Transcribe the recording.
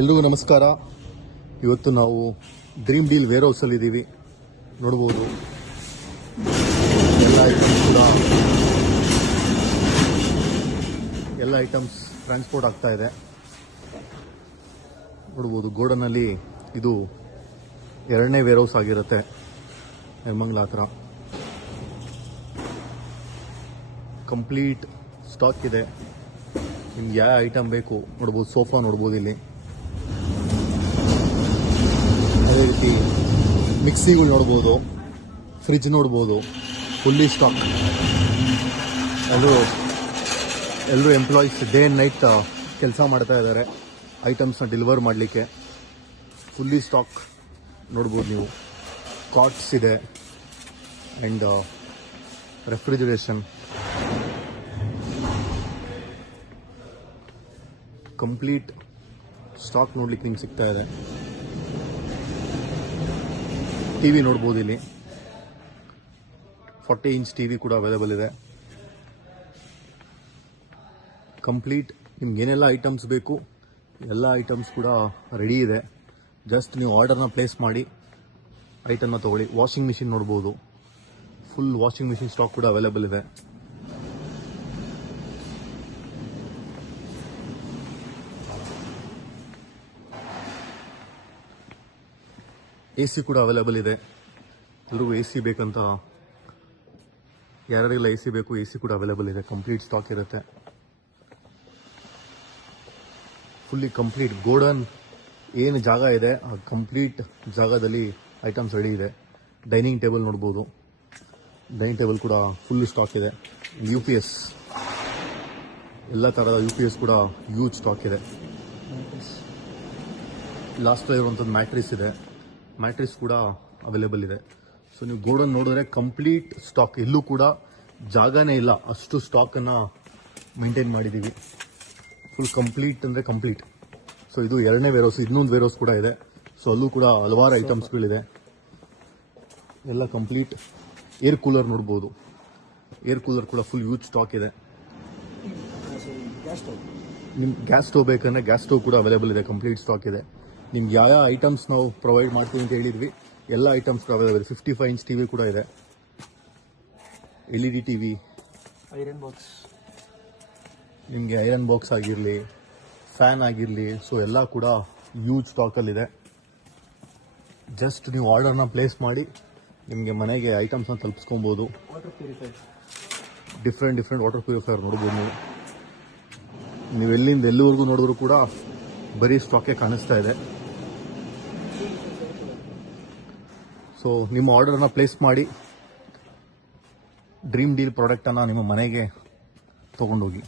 ಎಲ್ರಿಗೂ ನಮಸ್ಕಾರ. ಇವತ್ತು ನಾವು ಡ್ರೀಮ್ ಡೀಲ್ ವೇರ್ ಹೌಸಲ್ಲಿ ಇದ್ದೀವಿ. ನೋಡ್ಬೋದು ಎಲ್ಲ ಐಟಮ್ಸ್ ಟ್ರಾನ್ಸ್ಪೋರ್ಟ್ ಆಗ್ತಾ ಇದೆ. ನೋಡ್ಬೋದು ಗೋಡನಲ್ಲಿ ಇದು ಎರಡನೇ ವೇರ್ ಹೌಸ್ ಆಗಿರುತ್ತೆ ನೆಲಮಂಗಲ ಹತ್ರ. ಕಂಪ್ಲೀಟ್ ಸ್ಟಾಕ್ ಇದೆ. ನಿಮ್ಗೆ ಯಾವ ಐಟಮ್ ಬೇಕು ನೋಡ್ಬೋದು. ಸೋಫಾ ನೋಡ್ಬೋದು ಇಲ್ಲಿ. ಅದೇ ರೀತಿ ಮಿಕ್ಸಿಗಳು ನೋಡ್ಬೋದು, ಫ್ರಿಜ್ ನೋಡ್ಬೋದು, ಫುಲ್ಲಿ ಸ್ಟಾಕ್. ಎಲ್ಲರೂ ಎಂಪ್ಲಾಯೀಸ್ ಡೇ ಆ್ಯಂಡ್ ನೈಟ್ ಕೆಲಸ ಮಾಡ್ತಾ ಇದ್ದಾರೆ ಐಟಮ್ಸ್ನ ಡೆಲಿವರ್ ಮಾಡಲಿಕ್ಕೆ. ಫುಲ್ಲಿ ಸ್ಟಾಕ್ ನೋಡ್ಬೋದು ನೀವು. ಕಾಟ್ಸ್ ಇದೆ ಆ್ಯಂಡ್ ರೆಫ್ರಿಜರೇಷನ್. ಕಂಪ್ಲೀಟ್ ಸ್ಟಾಕ್ ನೋಡ್ಲಿಕ್ಕೆ ನಿಮ್ಗೆ ಸಿಗ್ತಾ ಇದೆ. ಟಿವಿ ನೋಡ್ಬೋದು ಇಲ್ಲಿ. 40 ಇಂಚ್ ಟಿವಿ ಕೂಡ ಅವೈಲೇಬಲ್ ಇದೆ. ಕಂಪ್ಲೀಟ್ ನಿಮ್ಗೆ ಏನೆಲ್ಲ ಐಟಮ್ಸ್ ಬೇಕು ಎಲ್ಲ ಐಟಮ್ಸ್ ಕೂಡ ರೆಡಿ ಇದೆ. ಜಸ್ಟ್ ನೀವು ಆರ್ಡರ್ನ ಪ್ಲೇಸ್ ಮಾಡಿ ಐಟಮ್ನ ತೊಗೊಳ್ಳಿ. ವಾಷಿಂಗ್ ಮಿಷಿನ್ ನೋಡ್ಬೋದು. ಫುಲ್ ವಾಷಿಂಗ್ ಮಿಷಿನ್ ಸ್ಟಾಕ್ ಕೂಡ ಅವೈಲೇಬಲ್ ಇದೆ. AC ಕೂಡ ಅವೈಲೇಬಲ್ ಇದೆ. ಎಲ್ರಿಗೂ AC ಬೇಕಂತ, ಯಾರಿಗೆಲ್ಲ AC ಬೇಕು AC ಕೂಡ ಅವೈಲೇಬಲ್ ಇದೆ. ಕಂಪ್ಲೀಟ್ ಸ್ಟಾಕ್ ಇರುತ್ತೆ. ಫುಲ್ಲಿ ಕಂಪ್ಲೀಟ್ ಗೋಡನ್ ಏನು ಜಾಗ ಇದೆ ಆ ಕಂಪ್ಲೀಟ್ ಜಾಗದಲ್ಲಿ ಐಟಮ್ಸ್ ರೆಡಿ ಇದೆ. ಡೈನಿಂಗ್ ಟೇಬಲ್ ನೋಡ್ಬೋದು. ಡೈನಿಂಗ್ ಟೇಬಲ್ ಕೂಡ ಫುಲ್ ಸ್ಟಾಕ್ ಇದೆ. UPS ಎಲ್ಲ ಥರದ UPS ಕೂಡ ಯೂಜ್ ಸ್ಟಾಕ್ ಇದೆ. ಲಾಸ್ಟ್ ಇರುವಂಥದ್ದು ಮ್ಯಾಟ್ರಿಸ್ ಇದೆ. ಮ್ಯಾಟ್ರಿಸ್ ಕೂಡ ಅವೈಲೇಬಲ್ ಇದೆ. ಸೊ ನೀವು ಗೋಡನ್ ನೋಡಿದ್ರೆ ಕಂಪ್ಲೀಟ್ ಸ್ಟಾಕ್. ಎಲ್ಲೂ ಕೂಡ ಜಾಗನೇ ಇಲ್ಲ, ಅಷ್ಟು ಸ್ಟಾಕನ್ನು ಮೇಂಟೈನ್ ಮಾಡಿದ್ದೀವಿ. ಫುಲ್ ಕಂಪ್ಲೀಟ್ ಅಂದರೆ ಕಂಪ್ಲೀಟ್. ಸೊ ಇದು ಎರಡನೇ ವೇರ್ ಹೌಸ್. ಇನ್ನೊಂದು ವೇರ್ ಹೌಸ್ ಕೂಡ ಇದೆ. ಸೊ ಅಲ್ಲೂ ಕೂಡ ಹಲವಾರು ಐಟಮ್ಸ್ಗಳಿದೆ. ಎಲ್ಲ ಕಂಪ್ಲೀಟ್. ಏರ್ ಕೂಲರ್ ನೋಡ್ಬೋದು. ಏರ್ ಕೂಲರ್ ಕೂಡ ಫುಲ್ ಯೂಜ್ ಸ್ಟಾಕ್ ಇದೆ. ನಿಮ್ಗೆ ಗ್ಯಾಸ್ ಸ್ಟವ್ ಬೇಕಂದ್ರೆ ಗ್ಯಾಸ್ ಸ್ಟವ್ ಕೂಡ ಅವೈಲೇಬಲ್ ಇದೆ. ಕಂಪ್ಲೀಟ್ ಸ್ಟಾಕ್ ಇದೆ. ನಿಮ್ಗೆ ಯಾವ ಐಟಮ್ಸ್ ನಾವು ಪ್ರೊವೈಡ್ ಮಾಡ್ತೀವಿ ಅಂತ ಹೇಳಿದ್ವಿ ಎಲ್ಲ ಐಟಮ್ಸ್ ಅವೈಲೇಬಲ್. 55 ಇಂಚ್ ಟಿವಿ ಕೂಡ ಇದೆ. LED ಟಿವಿ, ಐರನ್ ಬಾಕ್ಸ್, ನಿಮಗೆ ಐರನ್ ಬಾಕ್ಸ್ ಆಗಿರಲಿ, ಫ್ಯಾನ್ ಆಗಿರಲಿ, ಸೊ ಎಲ್ಲ ಕೂಡ ಯೂಜ್ ಸ್ಟಾಕಲ್ಲಿದೆ. ಜಸ್ಟ್ ನೀವು ಆರ್ಡರ್ನ ಪ್ಲೇಸ್ ಮಾಡಿ ನಿಮಗೆ ಮನೆಗೆ ಐಟಮ್ಸ್ನ ತಲುಪಿಸ್ಕೊಬೋದು. Water purifier, different water purifier ನೋಡ್ಬೋದು. ನೀವು ಎಲ್ಲಿಂದ ಎಲ್ಲಿವರೆಗೂ ನೋಡಿದ್ರು ಕೂಡ ಬರೀ ಸ್ಟಾಕೇ ಕಾಣಿಸ್ತಾ ಇದೆ. ಸೊ ನಿಮ್ಮ ಆರ್ಡರ್ನ ಪ್ಲೇಸ್ ಮಾಡಿ ಡ್ರೀಮ್ ಡೀಲ್ ಪ್ರಾಡಕ್ಟನ್ನು ನಿಮ್ಮ ಮನೆಗೆ ತೊಗೊಂಡೋಗಿ.